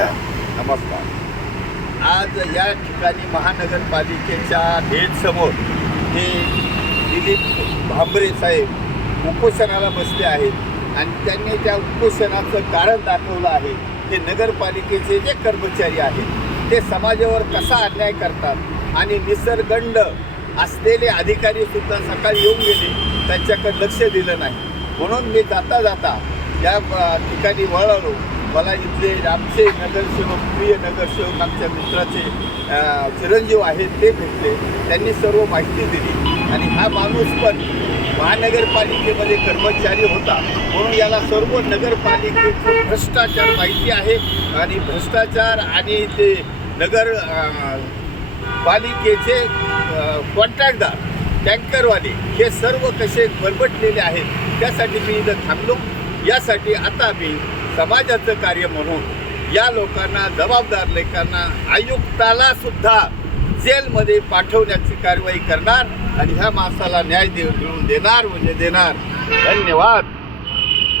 नमस्कार. आज या ठिकाणी महानगरपालिकेच्या गेटसमोर हे दिलीप भांबरे साहेब उपोषणाला बसले आहेत आणि त्यांनी त्या उपोषणाचं कारण दाखवलं आहे. ते नगरपालिकेचे जे कर्मचारी आहेत ते समाजावर कसा अन्याय करतात आणि निसर्गंड असलेले अधिकारीसुद्धा सकाळी येऊन गेले, त्यांच्याकडे लक्ष दिलं नाही. म्हणून मी जाता जाता या ठिकाणी वळलो. मला इथले आमचे नगरसेवक, प्रिय नगरसेवक, आमच्या मित्राचे चिरंजीव आहेत ते भेटले. त्यांनी सर्व माहिती दिली आणि हा माणूस पण महानगरपालिकेमध्ये कर्मचारी होता, म्हणून याला सर्व नगरपालिकेचं भ्रष्टाचार माहिती आहे. आणि भ्रष्टाचार आणि ते नगर पालिकेचे कॉन्ट्रॅक्टदार, टँकरवाले हे सर्व कसे बरबटलेले आहेत, त्यासाठी मी इथं थांबलो. यासाठी आता मी समाजाचं कार्य म्हणून या लोकांना, जबाबदार लोकांना, आयुक्ताला सुद्धा जेलमध्ये पाठवण्याची कारवाई करणार आणि ह्या माणसाला न्याय मिळवून देणार म्हणजे देणार. धन्यवाद.